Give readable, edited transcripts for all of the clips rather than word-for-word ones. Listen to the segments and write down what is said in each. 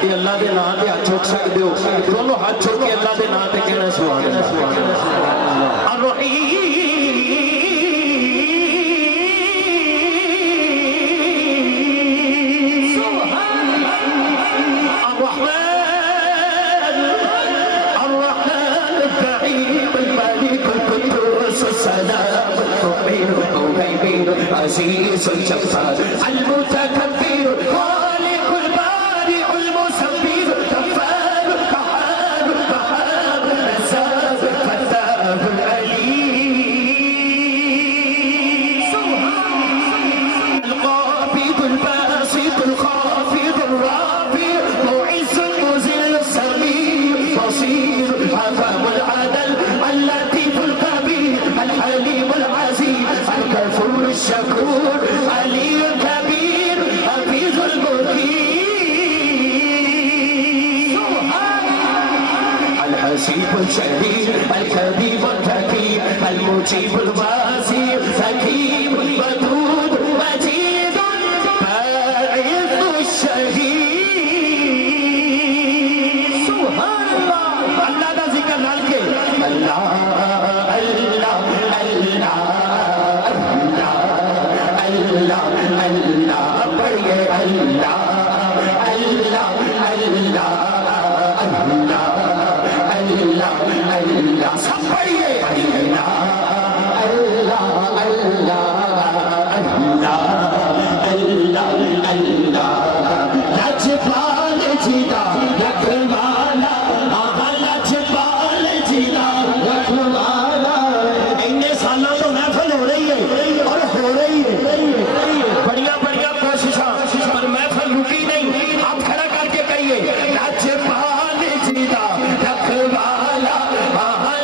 تے اللہ دے نام تے ہاتھ چوک سکتے ہو دونوں ہاتھ چوک کے اللہ دے نام تے کہنا سبحان اللہ الرحیم عزيز الجبار المتكبر خالق البارئ المصبر غفار قهار بهار رزاق فتاه العليم القابض الباسط الخافض الرافع معز المذل السميع بصير حكم العدل اللطيف الخبير الحليم العزيز الغفور الشكور علي الكبير حفيظ المقيم الحسيب الشهيد الكريم الحكيم المجيب الواسع حكيم ودود مجيد باعث الشهيد سبحان الله الله دا ذکر نال کے اللہ اللہ اللہ اللہ پڑھئے اللہ اللہ اللہ اللہ اللہ اللہ سب پڑھئے اللہ اللہ اللہ اللہ اللہ اللہ لجپال جیتا رکھوالا لجپال جیتا رکھوالا انہیں سالوں تو محفل ہو رہی ہے اور ہو رہی ہے بڑیا بڑیا کوششاں پر محفل رکی نہیں آپ کھڑا کر کے کہیے لجپال جیتا رکھوالا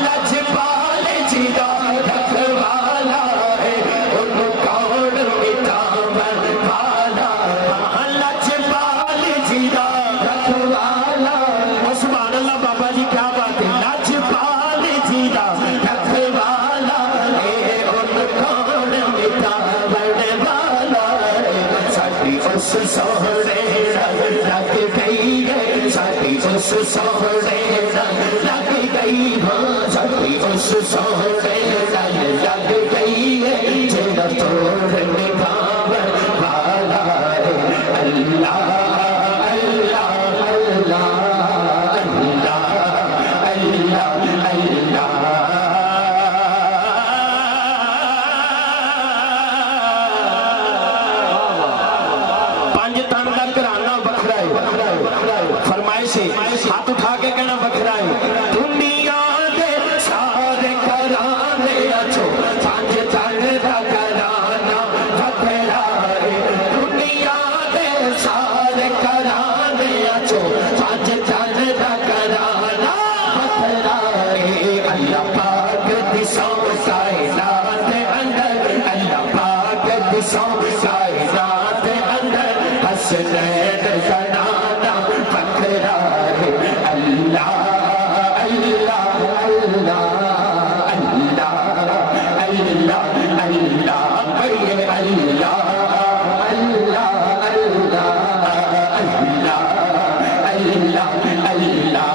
لجپال جیتا رکھوالا ان کون مٹاون والا لجپال جیتا رکھوالا سبحان اللہ بابا جی کیا بات ہے لجپال جیتا رکھوالا ان کون مٹاون والا ساڑی اس سوڑے لگ گئی ہے ساڑی اس سوڑے لگ گئی ہاں ساڑی اس سوڑے لگ گئی ہے جنہ توڑ نکاون والا ہے اللہ اللہ اللہ اللہ اللہ اللہ پانچ تن کا گھرانہ بکھرا ہے فرمائش ہے ہاتھ اٹھا کے کہنا بکھرا ہے دنیا دے سارے گھرانے اچھو پانچ تن کا گھرانہ بکھرا ہے دنیا دے سارے گھرانے اچھو پانچ تن کا گھرانہ بکھرا ہے اللہ پاک دی سو کائنات اندر اللہ پاک دی سو کائنات اندر حسنین زنانا بکھرا ہے اللہ اللہ اللہ اللہ اللہ اللہ پڑھئے اللہ اللہ اللہ اللہ اللہ اللہ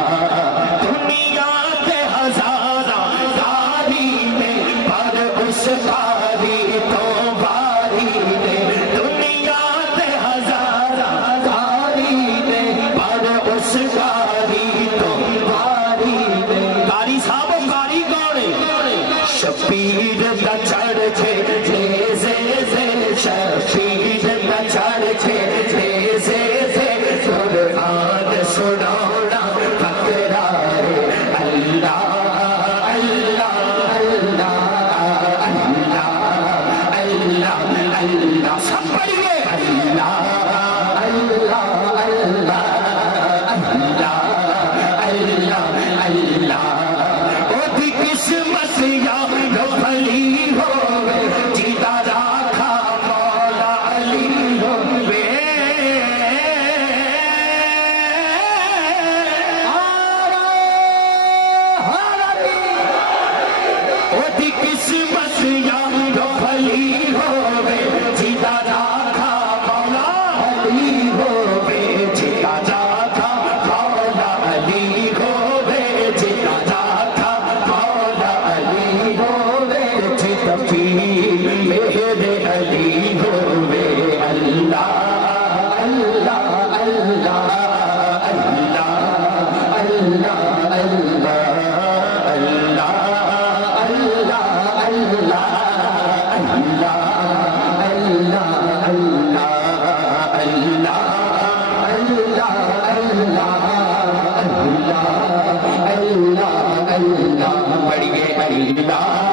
دنیا کے ہزارہ داری میں پر اس باری تو باری میں دنیا کے ہزارہ داری میں پر اس باری تو باری میں قاری صاحب قاری کون ہے شبیر کا چڑھ چھے زے زے شبیر کا چڑھ چھے زے زے قرآن سنانا بکھرا ہے اللہ اللہ اللہ اللہ اللہ اللہ سب پڑھئے اللہ اللہ اللہ اللہ اللہ اللہ او دی قسمت یا بھلی ہوئے جی لا